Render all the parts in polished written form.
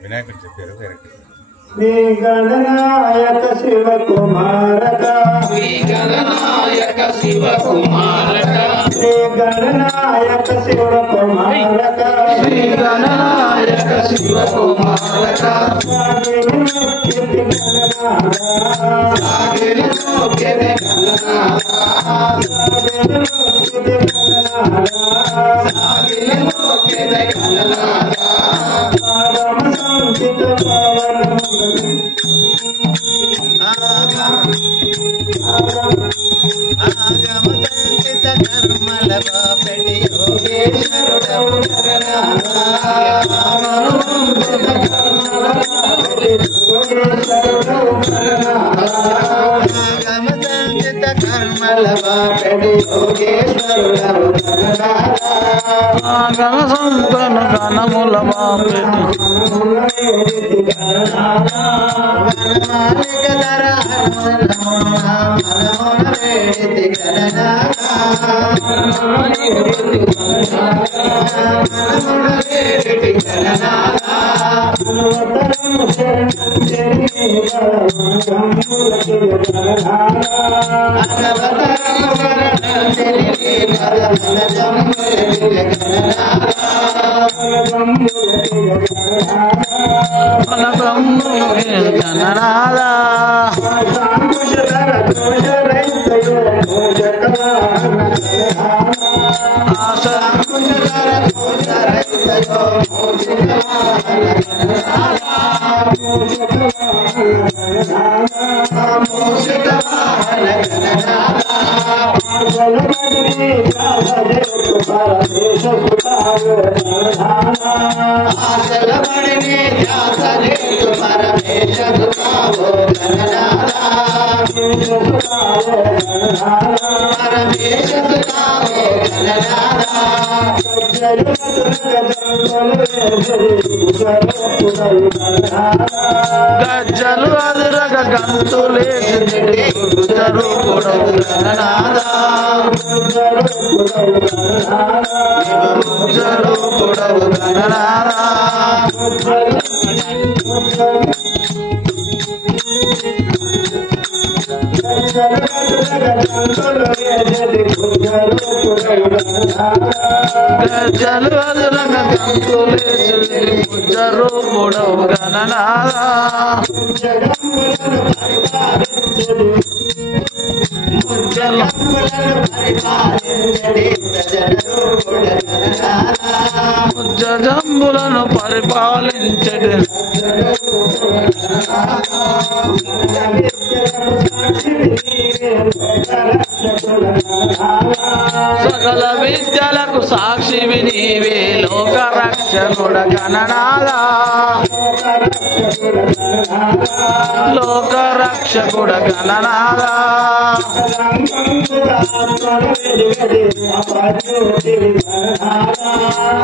వినాయకుడు చెప్పారు శ్రీ గణనాయక శివ కుమారక శ్రీ గణనాయక శివ కుమారక శ్రీ గణనాయక శివ కుమారక శ్రీ గణనాయక శివ కుమారక గజ్జలు అదురగ గంతులేసి గజ్జలు అదురగ గంతులేసి ముజ్జరు పొడవు గణనాదా జంబులను పరిపాలించడు సకల విద్యలకు సాక్షివి నీవే లోక రక్షకుడ గణనాదా లోక రక్షకుడ గణనాదా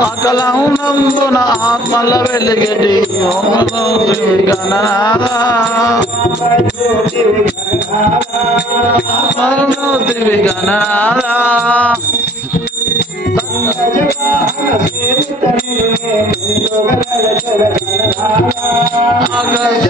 అకలమునందున ఆత్మల వెలిగటి గణనాదా ఆత్మనుతివి గణనాదా అగస